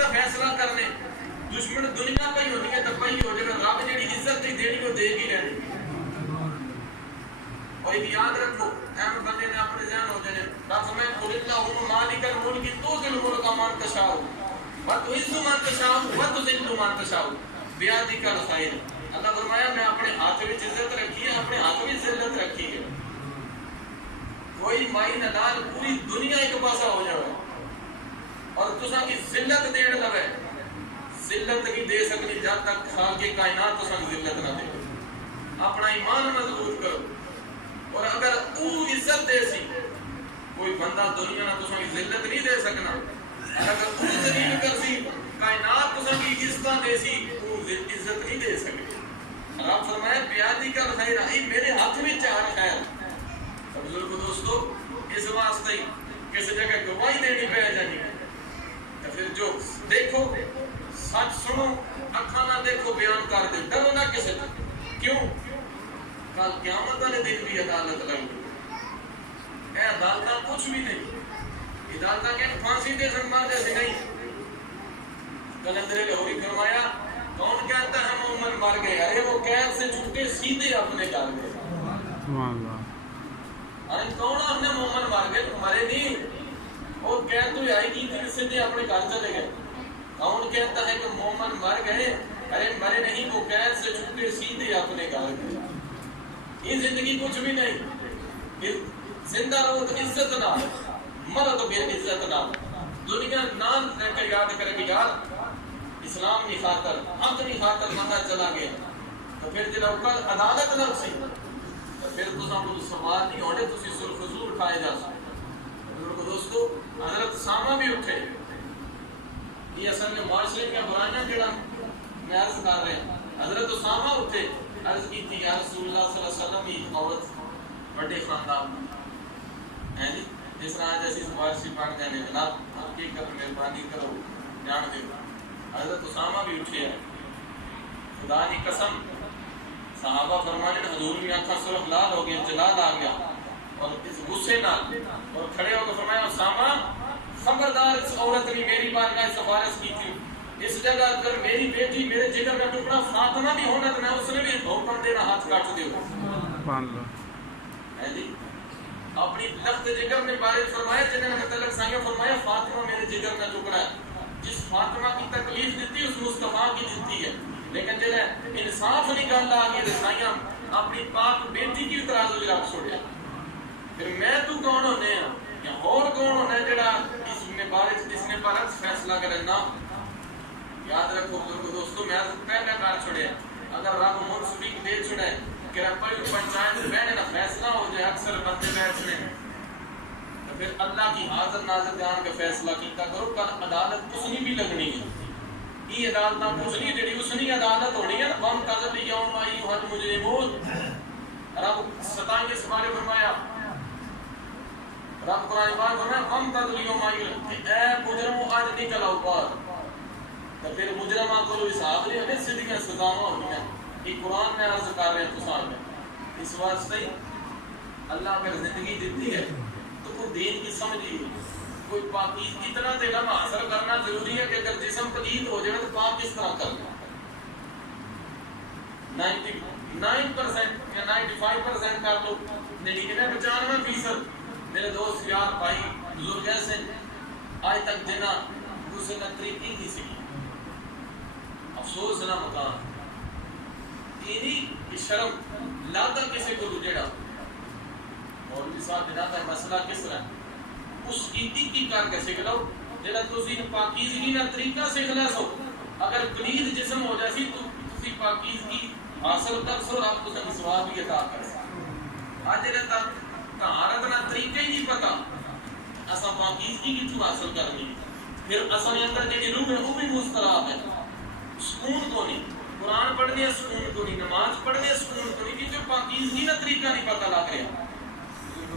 کا فیصلہ کرنے دشمن دنیا پہ ہی ہونی ہے تو پہ ہی ہو جائے گا رب جیڑی عزت نہیں دینی وہ دے گی رہنی اور یہ یاد رکھو اہم بندے نے اپنے ذہن ہو جائے رب میں قل اللہم مالک الملک تؤتی الملک من تشاء وتعز من تشاء وتذل من تشاء بیادک الخیر اللہ فرمایا میں اپنے ہاتھ میں عزت رکھی ہے اپنے ہاتھ میں ذلت رکھی ہے کوئی مائی نال پوری دنیا ایک پاسا ہو جائے اور تساں کی ذلت دین لگے ذلت نہیں دے سکتی جب تک خالق کائنات تساں ذلت نہ دے اپنا ایمان مضبوط کرو اور اگر او عزت دے سی کوئی بندہ دنیا نہ تساں کی ذلت نہیں دے سکنا اگر او ذلیل کر سی کائنات تساں کی عزت دے سی او عزت نہیں دے سکے آپ فرمایا بیادی کا خیر ہے میرے ہاتھ میں چار خیر بزرگ دوستو اس واسطے کس جگہ گواہی دینی پہ جانی تو پھر جو دیکھو سچ سنو اکھاں نہ دیکھو بیان کر دے ڈرو نہ کسی کیوں کل قیامت والے دن بھی عدالت لگ اے عدالت کچھ بھی نہیں عدالت کے پھانسی دے سنبھال جیسے نہیں کلندر لاہوری فرمایا کون کہتا ہے محمد مر گئے ارے وہ قید سے چھوٹے سیدھے اپنے گھر گئے سبحان اللہ ارے کون ہم نے محمد مر گئے تمہارے نہیں اور قید تو آئی کی تھی سیدھے اپنے گھر چلے گئے کون کہتا ہے کہ محمد مر گئے ارے مرے نہیں وہ قید سے چھوٹے سیدھے اپنے گھر گئے یہ زندگی کچھ بھی نہیں زندہ رہو تو عزت نہ مرو تو بے عزت نہ دنیا نام لے کر یاد کرے کہ یار اسلام کی خاطر حق کی خاطر بندہ چلا گیا تو پھر جب کل عدالت لگ سی تو پھر تو سب سوال نہیں ہونے تو سلف حضور کھائے جا سکتے دوستو حضرت اسامہ بھی اٹھے یہ اصل میں معاشرے کا برائیاں جڑا میں عرض کر رہے ہیں حضرت اسامہ اٹھے عرض کی تھی یا رسول اللہ صلی اللہ علیہ وسلم کی عورت بڑے خاندان ہیں جی جس طرح جیسی سفارشی پڑھ جانے جناب آپ کی کر مہربانی کرو جان دے حضرت اسامہ بھی اٹھے ہیں خدا کی قسم صحابہ فرمانے حضور کی آنکھیں سرخ لال ہو گئی جلال آ گیا اور اس غصے نال اور کھڑے ہو کے فرمایا اسامہ خبردار اس عورت نے میری بارگاہ سفارش کی تھی اس جگہ اگر میری بیٹی میرے جگر کا ٹکڑا فاطمہ بھی ہونا تو میں اس نے بھی حکم دینا ہاتھ کاٹ دے سبحان اللہ ہے جی اپنی لخت جگر میں بارد فرمایا جنہیں متعلق سائیں فرمایا فاطمہ میرے جگر کا ٹکڑا ہے جس فاطمہ کی تکلیف دیتی اس مصطفیٰ کی دیتی ہے لیکن جنہیں انصاف نہیں گل آ گئی سائیں اپنی پاک بیٹی کی اعتراض رکھ چھوڑیا پھر میں تو کون ہونے ہیں یا اور کون ہونا ہے جڑا اس میں بارد اس نے برعکس فیصلہ کرے نہ یاد رکھو دوستو میں پہلے کار چھوڑے اگر رب منصفی دے چھوڑے کہ رب پنچایت میں نہ فیصلہ ہو جائے اکثر بندے بیٹھنے تو پھر اللہ کی حاضر ناظر جان کا فیصلہ کیتا کرو کل عدالت اس نہیں بھی لگنی ہے یہ عدالت نہ کچھ نہیں جڑی اس نہیں عدالت ہونی ہے نا بم قذب یوم ایھا المجرمون رب 27 سوال فرمایا رب قرآن پاک فرمایا بم قذب یوم ایھا اے مجرمو آج نکلو باہر تو پھر مجرمہ کو حساب نہیں ہمیں صدقیں سزاواں ہونی ہیں یہ قرآن میں عرض کر رہے ہیں تسان میں اس واسطے اللہ اگر زندگی دیتی ہے تو کوئی دین کی سمجھی کوئی پاکیز اتنا تو علم حاصل کرنا ضروری ہے کہ اگر جسم پلید ہو جائے تو پاک کس طرح کرنا 99% یا 95% کر لو 95% میرے دوست یار بھائی بزرگ ایسے آج تک دینا دوسرے کا طریقی نہیں سکی افسوس نہ مکان تیری شرم لاتا کسی کو جڑا اور بھی صاحب بناتا ہے مسئلہ کس طرح اس کی کر کے سکھ لو جڑا تسی پاکیزگی نہ طریقہ سکھ لے سو اگر پلید جسم ہو جائے تو تسی پاکیزگی حاصل کر سو آپ کو سب ثواب بھی عطا کر سکتے آج رہتا طہارت نہ طریقہ ہی نہیں پتا اسا پاکیزگی کی تو حاصل کرنی پھر اصل اندر جڑی روح ہے وہ بھی مستراب ہے سکون کو نہیں قرآن پڑھنے سکون کو نہیں نماز پڑھنے سکون کو نہیں کیونکہ پاکیزگی نہ طریقہ نہیں پتہ لگ رہا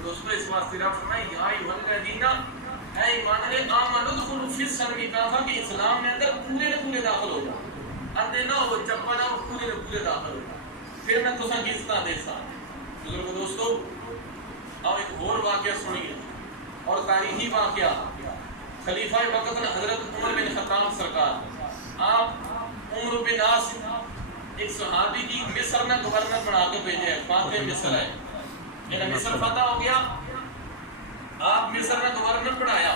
دوستو اس واسطے رب فرمائے یا ایھا الذین اے ایمان والے آمنوا ادخلوا فی السلم کافہ کہ اسلام میں اندر پورے نے پورے داخل ہو جاؤ اندے نہ ہو چپا نہ پورے نے پورے داخل ہو جاؤ پھر میں تساں کیستا دے سا بزرگ دوستو اب ایک اور واقعہ سنیے اور تاریخی واقعہ خلیفہ وقت حضرت عمر بن خطاب سرکار بن عاص ایک صحابی کی مصر نے گورنر بنا کے بھیجے ہیں، فاتح مصر ہے، یعنی مصر فتح ہو گیا، آپ مصر نے گورنر بنایا،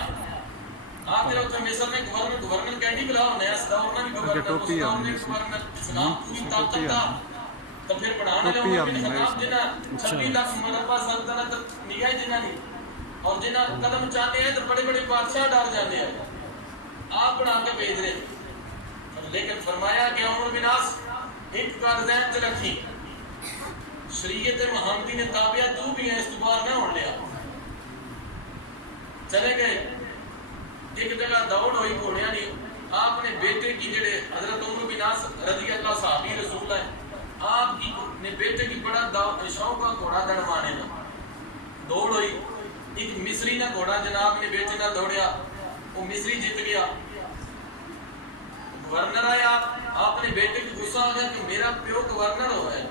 آپ نے اتنے مصر میں گورنر کینڈی بلاؤ نیا صداورنا بھی گورنر اسلام پوری طاقت تھا، تو پھر بڑھانا لے عمر بن خطاب جنہ 26 لاکھ مربع سلطنت لیا ہے جنہ نے، اور جنہ قدم چاہتے ہیں تو بڑے بڑے بادشاہ ڈال جاتے ہیں، آپ بنا کے بھیج رہے ہیں۔ لیکن فرمایا کہ عمر بن عاص ایک کار ذہن سے رکھی، شریعت محمدی نے تابعہ تو بھی ہے، اس تو باہر نہ ہونے لیا۔ چلے گئے ایک جگہ دوڑ ہوئی گھوڑیاں نہیں، آپ نے بیٹے کی جڑے حضرت عمر بن عاص رضی اللہ صحابی رسول ہے، آپ کی نے بیٹے کی بڑا شوق کا گھوڑا دڑوانے نا، دوڑ ہوئی، ایک مصری نہ گھوڑا جناب نے بیٹے نہ دوڑیا، وہ مصری جیت گیا، گورنر آیا، آپ نے بیٹے کی غصہ آ گیا کہ میرا پیو گورنر ہوا ہے،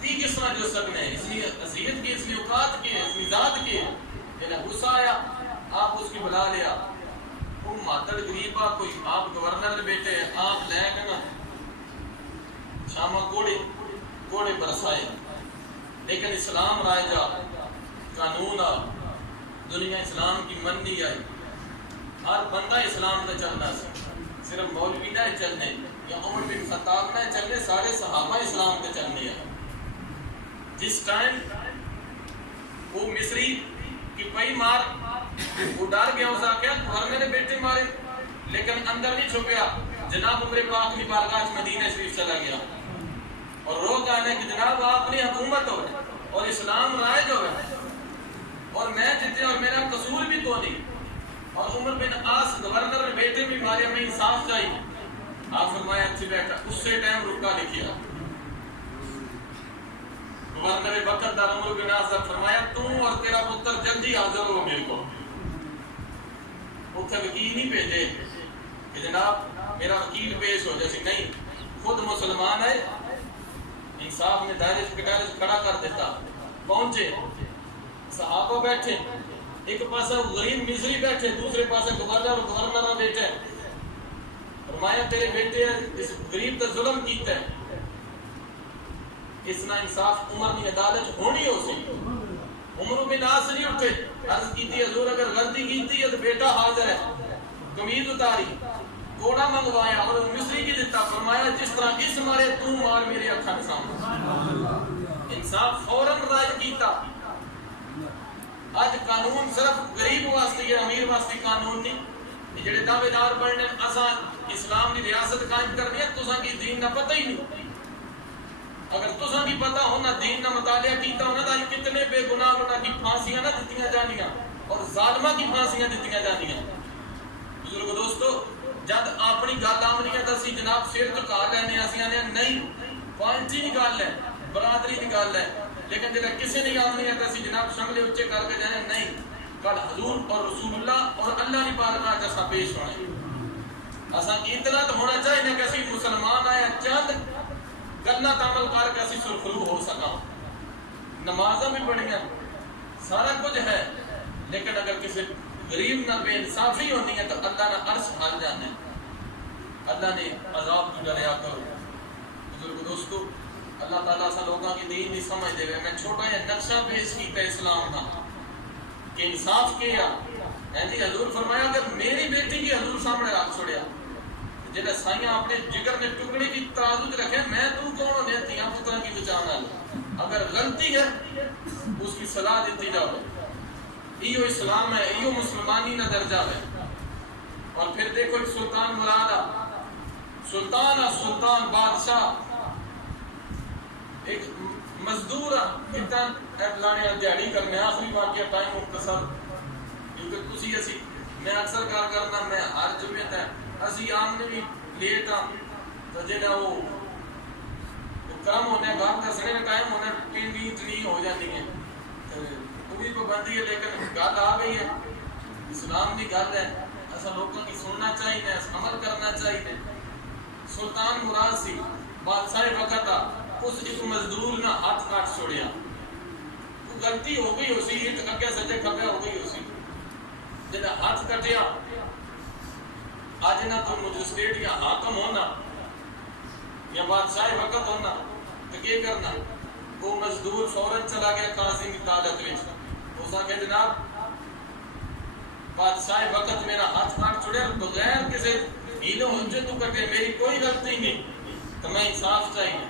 تی کس طرح جو سکنے اس لیے عصیت کی، اس لیے اوقات کی، اس لیے ذات کی، جنہیں غصہ آیا آپ اس کی بلا لیا، وہ ماتر غریبہ کوئی آپ گورنر بیٹے ہیں، آپ لے گا نا شامہ کوڑے برسائے، لیکن اسلام رائے جا، قانون آ، دنیا اسلام کی مننی آئی، ہر بندہ اسلام نے چلنا سی، صرف مولوی نہ چلنے یا عمر بن خطاب نہ چلنے، سارے صحابہ اسلام کے چلنے ہیں۔ جس ٹائم وہ مصری کی پئی مار، وہ ڈر گیا، اس آخیا گورنر نے بیٹے مارے، لیکن اندر نہیں چھپیا، جناب عمر پاک کی بارگاہ مدینہ شریف چلا گیا اور رو کہنے کہ جناب آپ نے حکومت ہو اور اسلام رائج ہو اور میں جیتے اور میرا قصور بھی تو نہیں، اور عمر بن عاص گورنر نے بیٹے بھی مارے، ہمیں انصاف چاہیے۔ آپ فرمایا اچھی بیٹا، اس سے ٹائم رکا لکھیا، گورنر وقت دار عمر بن عاص فرمایا تو اور تیرا پتر جلدی حاضر ہو میرے کو، اتنے وکیل نہیں بھیجے کہ جناب میرا وکیل پیش ہو، جیسے نہیں، خود مسلمان ہے، انصاف نے دائرے سے کھڑا کر دیتا، پہنچے صحابہ بیٹھے، ایک پاسا غریب مصری بیٹھے، دوسرے پاسا گورنر بیٹھے، فرمایا تیرے بیٹے اس غریب کا ظلم کیتا ہے، اس نا انصاف عمر کی عدالت ہونی ہو سی۔ عمر بن عاص نہیں اٹھے، عرض کی تھی حضور اگر غلطی کی ہے تو بیٹا حاضر ہے، قمیض اتاری، گھوڑا منگوایا اور مصری کی دیتا، فرمایا جس طرح اس مارے تو مار میرے اکھاں کے سامنے، انصاف فوراً رائج کیتا۔ آج قانون صرف غریب واسطے یا امیر واسطے قانون نہیں، جڑے دعوے دار بننے اساں اسلام کی ریاست قائم کرنی ہے، تساں کی دین نہ پتہ ہی نہیں، اگر تساں کی پتہ ہونا دین نہ مطالعہ کیتا ہونا تو کتنے بے گناہ ہونا کی پھانسیاں نہ دتیاں جانیاں اور ظالمہ کی پھانسیاں دتیاں جانیاں۔ بزرگ دوستو، جد اپنی گل آمنی ہے تو اسی جناب سر جھکا لینے، اسی آنے نہیں پوائنٹی کی گل ہے، برادری کی گل ہے، لیکن جب کسی نہیں آمنی ہے تو اسی جناب شملے اچھے کر کے جانے نہیں، کل حضور اور رسول اللہ اور اللہ کی بارگاہ جیسا پیش ہونے، اساں کی اطلاع تو ہونا چاہیے کہ اسی مسلمان آئے چند گلنا تعمل کر کے اسی سرخرو ہو سکا، نمازاں بھی پڑھیاں، سارا کچھ ہے، لیکن اگر کسی غریب نہ بے انصافی ہونی ہے تو اللہ نے عرش حال جانے، اللہ نے عذاب کو ڈریا کرو۔ بزرگ دوستو، اللہ تعالیٰ سے لوگوں کی دین نہیں سمجھ دے، میں چھوٹا یہ نقشہ پیش کیتا ہے اسلام کا کہ انصاف کیا ہے جی، حضور فرمایا کہ میری بیٹی کی حضور سامنے رکھ چھوڑیا، جنہیں سائیاں اپنے جگر نے ٹکڑے کی ترازو رکھے، میں تو کون ہونے تیاں پترہ کی بچانا لوں، اگر غلطی ہے اس کی صلاح دیتی جاؤ، ایو اسلام ہے، ایو مسلمانی نہ درجہ ہے۔ اور پھر دیکھو ایک سلطان مرادا، سلطان بادشاہ، ایک مزدور اتنا لانے دیاری کرنے، آخری واقعہ ٹائم مختصر کیونکہ تسی اسی میں اکثر کار کرنا میں ہر جمعے تھا اسی آمنے بھی لیٹ ہاں تو جنہا وہ کم ہونے گھر دسنے میں ٹائم ہونے پین بھی اتنی ہو جاتی ہیں، وہ بھی پابندی ہے، لیکن گل آ گئی ہے، اسلام کی گل ہے، ایسا لوگوں کی سننا چاہیے، عمل کرنا چاہیے۔ سلطان مراد سی بادشاہ وقت آ، اس ایک مزدور نہ ہاتھ کاٹ چھوڑیا، وہ غلطی ہو گئی اسی، ایک اگے سجے کھبے ہو گئی اسی، جنہا ہاتھ کٹیا، آج نہ تو مجسٹریٹ یا حاکم ہونا، یا بادشاہ وقت ہونا تو کیا کرنا؟ وہ مزدور فوراً چلا گیا قاضی کی عدالت میں، اس نے کہا جناب بادشاہ وقت میرا ہاتھ کاٹ چھڑے بغیر کسی ہیلو ہنجے تو کٹے، میری کوئی غلطی نہیں، تو میں انصاف چاہیے۔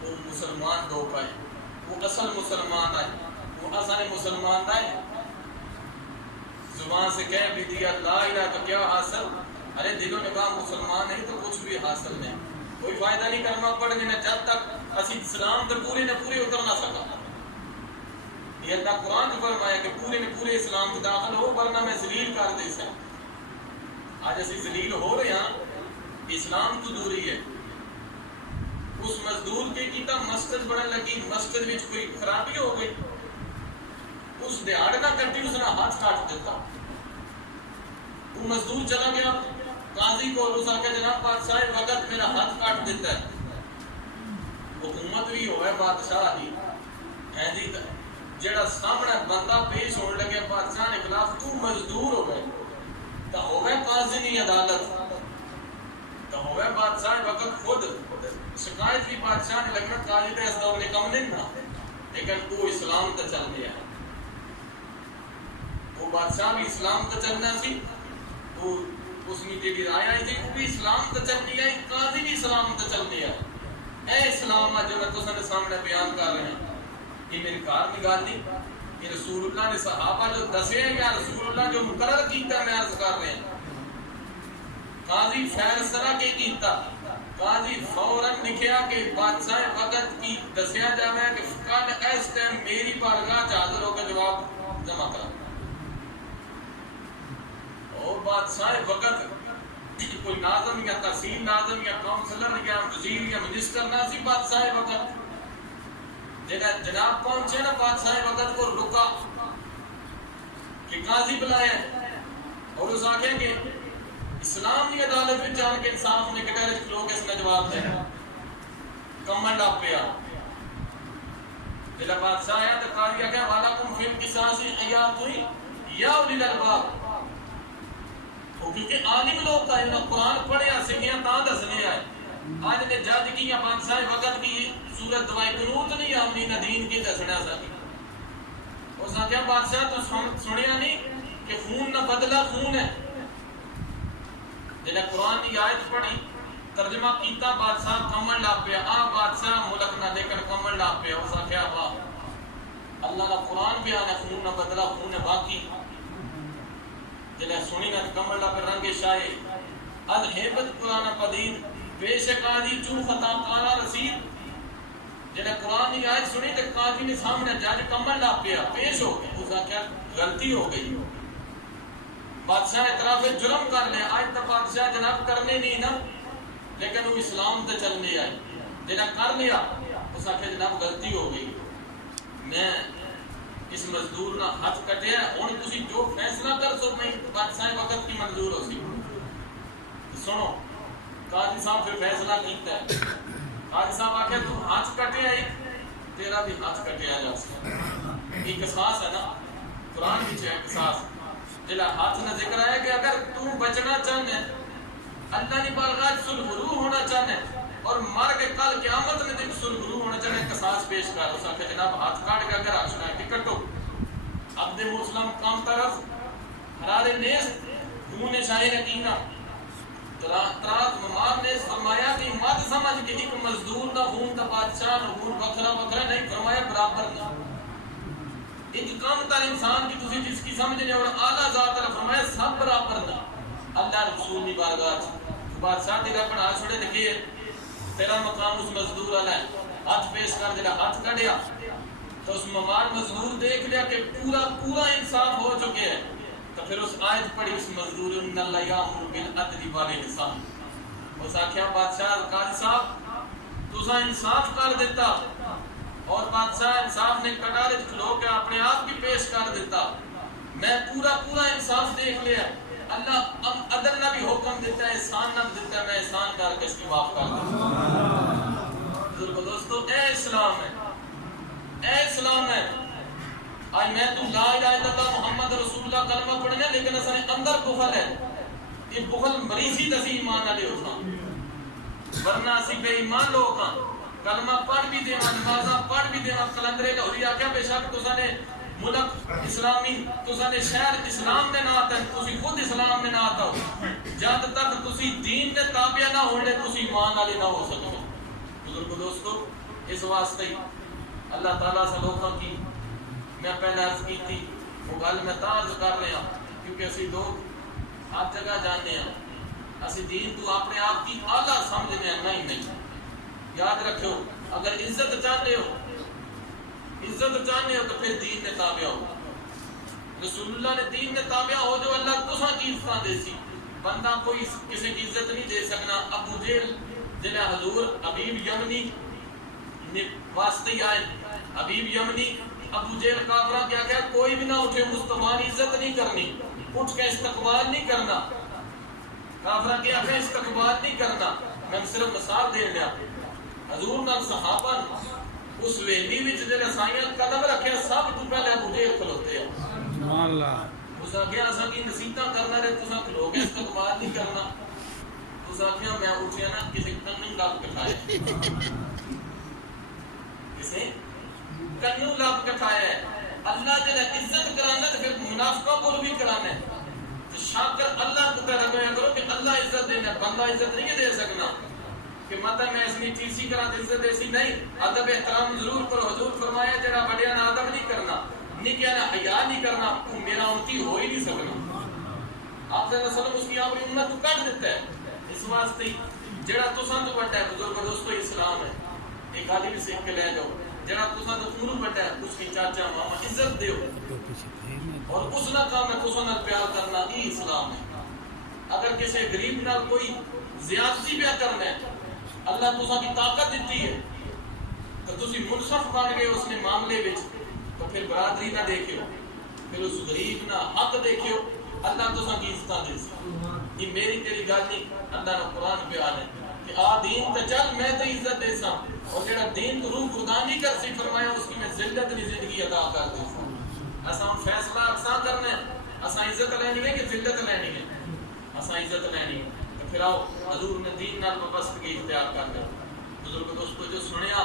وہ مسلمان لوگ آئے، وہ اصل مسلمان آئے، وہ اصل مسلمان آئے، زبان سے کہہ بھی دیا لا الہ تو کیا حاصل؟ ارے دلوں نے کہا مسلمان نہیں تو کچھ بھی حاصل نہیں، کوئی فائدہ نہیں کرنا پڑنے نہ، جب تک اسی اسلام تو پورے نہ پورے اتر نہ سکا۔ یہ اللہ قرآن نے فرمایا کہ پورے نے پورے اسلام کو داخل ہو ورنہ میں ذلیل کر دے سا۔ آج اسی ذلیل ہو رہے ہیں، اسلام تو دوری ہے۔ اس مزدور کے کیتا مسجد بڑا لگی، مسجد میں کوئی خرابی ہو گئی، اس دیہڑ نہ کٹی، اس نے ہاتھ کاٹ دیتا۔ وہ مزدور چلا گیا قاضی کو، اس آ کے جناب بادشاہ وقت میرا ہاتھ کاٹ دیتا ہے۔ حکومت بھی ہوئے بادشاہ ہی ہے جی، جڑا سامنے بندہ پیش ہونے لگے بادشاہ کے خلاف، تو مزدور ہو گئے تو ہو گئے قاضی کی عدالت، تو ہو گئے بادشاہ وقت خود شکایت بھی بادشاہ نے لگنا قاضی تے اس دور نے کم نہیں تھا، لیکن وہ اسلام تے چل گیا، وہ بادشاہ بھی اسلام تے چلنا سی، وہ اس میں جی رائے آئی تھی وہ بھی اسلام تے چلنی ہے، قاضی بھی اسلام تے چلنی ہے۔ اے اسلام جو میں تساں سامنے بیان کر رہے ہیں، یہ میری کار کی گل نہیں، یہ رسول اللہ نے صحابہ جو دسے یا رسول اللہ جو مقرر کیتا میں عرض کر رہے ہیں۔ قاضی فیصلہ کے کیتا، قاضی فوراً لکھیا کہ بادشاہ وقت کی دسیا جاوے کہ کل اس ٹائم میری بارگاہ حاضر ہو کے جواب جمع کرا، اور بادشاہ وقت کوئی ناظم یا تحصیل ناظم یا کونسلر یا وزیر یا منسٹر نہ سی، بادشاہ وقت جناب پہنچے نا بادشاہ وقت کو رکا کہ قاضی بلایا اور اس آگے کہ اسلام کی عدالت میں جان کے انصاف نے کہا لوگ اس نے جواب دے کمنڈ آپ پہ جب بادشاہ آیا تو قاضی کہا وَلَكُمْ فِي الْقِصَاصِ حَیَاتٌ یا اُولِی الْأَلْبَابِ، کیونکہ عالم لوگ کا انہوں قرآن پڑھے سکھیاں تا دسنے آئے، آج نے جج کی یا بادشاہ وقت کی صورت دوائی قنوت نہیں آمنی نہ دین کی دسنا سکی۔ اور ساتھیاں بادشاہ تو سنیا نہیں کہ خون نہ بدلا خون ہے، جنہیں قرآن کی آیت پڑھی ترجمہ کیتا بادشاہ کمن لا پیا، بادشاہ ملک نہ لیکن کمن لا پیا، اور ساتھیاں اللہ کا قرآن بھی آنے خون نہ بدلا خون ہے باقی، جنہیں سنی نہ کمن لا پہ رنگ شاہی الہیبت قرآن پدید بے شک آدھی چون خطا کارا رسید، جنہیں قرآن کی آیت سنی تو قاضی نے سامنے جج کمن لا پیا پیش ہو گئی، اس کا کیا غلطی ہو گئی، بادشاہ اعتراف جرم کر لیا، آج تک بادشاہ جناب کرنے نہیں نا، لیکن وہ اسلام تے چلنے آئے، جنہیں کر لیا اس کا جناب غلطی ہو گئی، میں اس مزدور نہ ہاتھ کٹیا ہوں تسی جو فیصلہ کر سو میں بادشاہ وقت کی منظور ہو سی۔ سنو قاضی صاحب پھر فیصلہ کیتا ہے، قاضی صاحب آکھے تو ہاتھ کٹیا ایک تیرا بھی ہاتھ کٹیا جا سکتا، یہ قصاص ہے نا، قرآن کی ہے قصاص، جلا ہاتھ نے ذکر آیا کہ اگر تو بچنا چاہنے اللہ نے بارگاہ سربرو ہونا چاہنے اور مر کے کل قیامت میں دن سربرو ہونا چاہنے قصاص پیش کر، اس آکھے جناب ہاتھ کاٹ کے اگر آشنا ہے کٹو، عبد مسلم کام طرف حرار نیست خون شاہی رکینہ ترات ممار نے فرمایا کہ مت سمجھ کہ ایک مزدور دا خون دا بادشاہ دا خون بکھرا بکھرا نہیں، فرمایا برابر نہیں، ایک کم تر انسان کی تسی جس کی سمجھنے اور اعلیٰ ذات نے فرمایا سب برابر نہیں، اللہ رسول کی بارگاہ بادشاہ تیرا بنا چھوڑے دیکھیے تیرا مقام اس مزدور والا ہے، ہاتھ پیش کر جڑا ہاتھ کڑیا تو اس ممار مزدور دیکھ لیا کہ پورا انصاف ہو چکے ہیں، تو پھر اس آیت پڑھی اس مزدور ان اللہ یامر بالعدل والاحسان، اس آخیا بادشاہ قاضی صاحب تسا انصاف کر دیتا اور بادشاہ انصاف نے کٹارے کھلو کے اپنے آپ کی پیش کر دیتا، میں پورا انصاف دیکھ لیا، اللہ عدل نہ بھی حکم دیتا ہے احسان نہ دیتا ہے، میں احسان کر کے اس کی معاف کر دیتا۔ بزرگو دوستو اے اسلام ہے، اے اسلام ہے، آج میں تو لا الہ الا اللہ محمد رسول اللہ کلمہ پڑھنے لیکن اصل اندر بخل ہے، یہ بخل مریضی تسی ایمان نہ لے ہوتا، ورنہ اسی بے ایمان لوگ ہاں کلمہ پڑھ بھی دیواں نمازاں پڑھ بھی دیواں کلندرے لاہوری آکھیا بے شک تساں نے ملک اسلامی تساں نے شہر اسلام دے نام تے تسی خود اسلام دے نام آؤ جد تک تسی دین دے تابع نہ ہونے تسی ایمان والے نہ ہو سکو بزرگ دوستو اس واسطے اللہ تعالیٰ سے لوگوں کی میں پہلے عرض کی تھی وہ گل میں تا عرض کر رہا کیونکہ اسی لوگ ہر جگہ جانے ہیں اسی دین تو اپنے آپ کی اعلیٰ سمجھنے ہیں نہیں یاد رکھو اگر عزت چاہتے ہو تو پھر دین نے تابع ہو رسول اللہ نے دین نے تابع ہو جو اللہ تساں کی عزت دے سی بندہ کوئی کسی کی عزت نہیں دے سکنا ابو جہل جنہیں حضور حبیب یمنی واسطے آئے حبیب یمنی ابو جہل کافرہ کیا کہا کوئی بھی نہ اٹھے مصطفیٰ کی عزت نہیں کرنی اٹھ کے استقبال نہیں کرنا کافرہ کیا کہ استقبال نہیں کرنا میں صرف مثال دے لیا حضور نال صحابہ اس ویلی وچ جڑے سائیاں قدم رکھے سب تو پہلے ابو جہل کھلوتے ہیں سبحان اللہ اس آگے اساں کی نصیحتاں کرنا رہے تساں کھلو کے استقبال نہیں کرنا اس آگے میں اٹھیا نا کسی کنن لب کٹھائے کسی کنن لب کٹھائے اللہ جڑا عزت کرانا تے پھر منافقوں کو بھی کرانا ہے تو شاکر اللہ کو طرح میں کرو کہ اللہ عزت دینا بندہ عزت نہیں دے سکنا کہ مطلب میں اس میں چیزی کرا عزت ایسی نہیں ادب احترام ضرور کرو حضور فرمایا جڑا بڑیا نہ ادب نہیں کرنا نکیا نہ حیا نہیں کرنا تو میرا امتی ہو ہی نہیں سکنا آپ صلی اللہ علیہ وسلم اس کی اپنی امت کو کٹ دیتا ہے اس واسطے جڑا تساں تو بڑا ہے بزرگ دوستو اسلام ہے ایک گالی بھی سیکھ کے لے جاؤ جڑا تساں تو پورو بڑا ہے اس کی چاچا ماما عزت دیو اور اس نہ کام ہے تساں نال پیار کرنا یہ اسلام ہے اگر کسی غریب نال کوئی زیادتی بھی کرنا ہے اللہ تساں کی طاقت دیتی ہے تو تسی منصف بن گئے اس نے معاملے وچ تو پھر برادری نہ دیکھو پھر اس غریب نہ حق دیکھو اللہ تساں کی عزت دے سی یہ میری تیری گل نہیں اللہ نے قرآن بیان ہے کہ آ دین تے چل میں تے عزت دے سا اور جڑا دین تو روح خدا نہیں کر سی فرمایا اس کی میں ذلت نہیں زندگی عطا کر دے سا اساں فیصلہ اساں کرنا ہے اساں عزت لینی ہے کہ ذلت لینی ہے اساں عزت لینی ہے پھر آؤ حضور نے دین نال وابستگی اختیار کر لیا بزرگ دوستو جو سنیا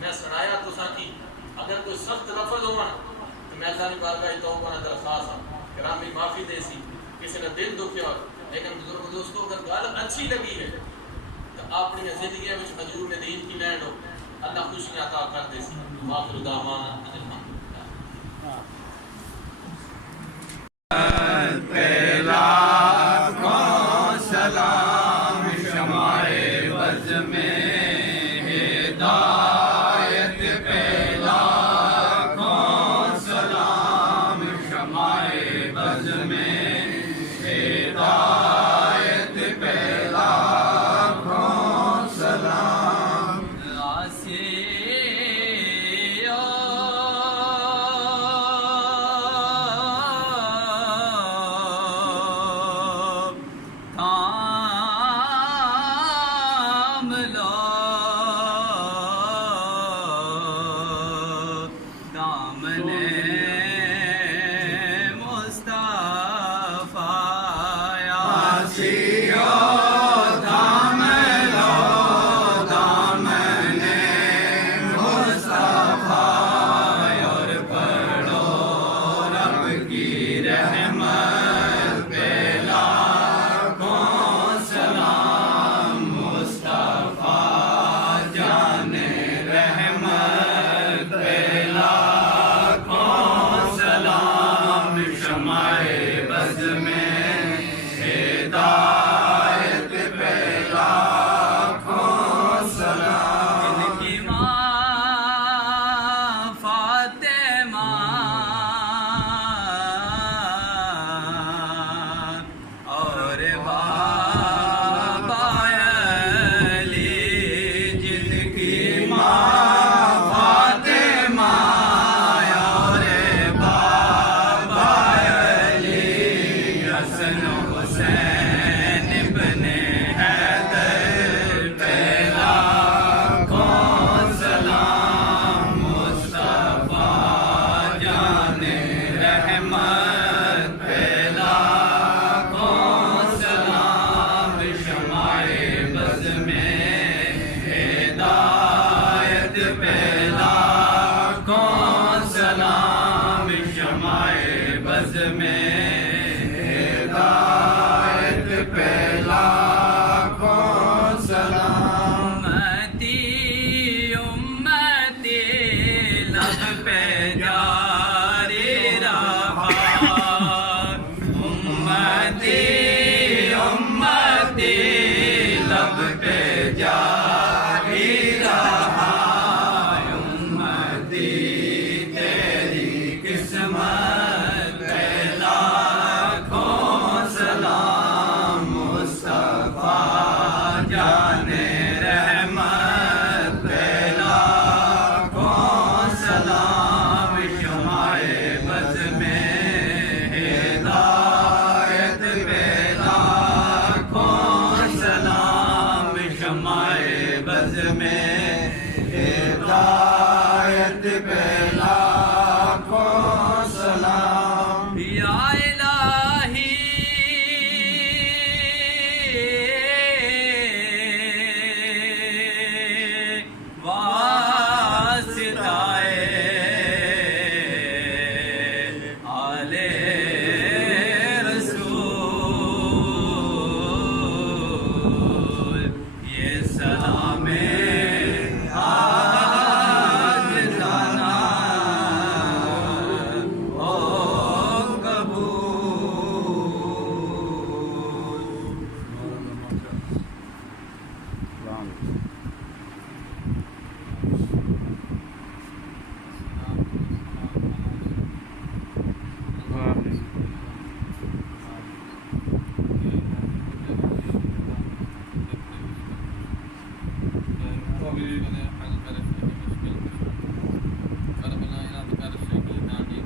میں سنایا تساں کی اگر کوئی سخت لفظ ہو تو میں اللہ کی بارگاہ توبہ نہ درخواست ہوں کہ رب معافی دے سی کسی نے دل دکھیا لیکن بزرگ دوستو اگر گل اچھی لگی ہے تو اپنی زندگی میں حضور نے دین کی لینڈ ہو اللہ خوشیاں عطا کر دے سی آخر دعوانا سلام شمائے بز میں ہدایت پہلا کون سلام شمائے بز میں ہدایت پہلا کون سلام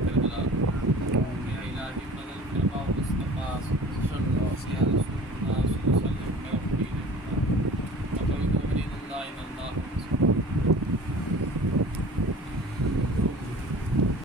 کربلا یا الہی فضل فرما مصطفیٰ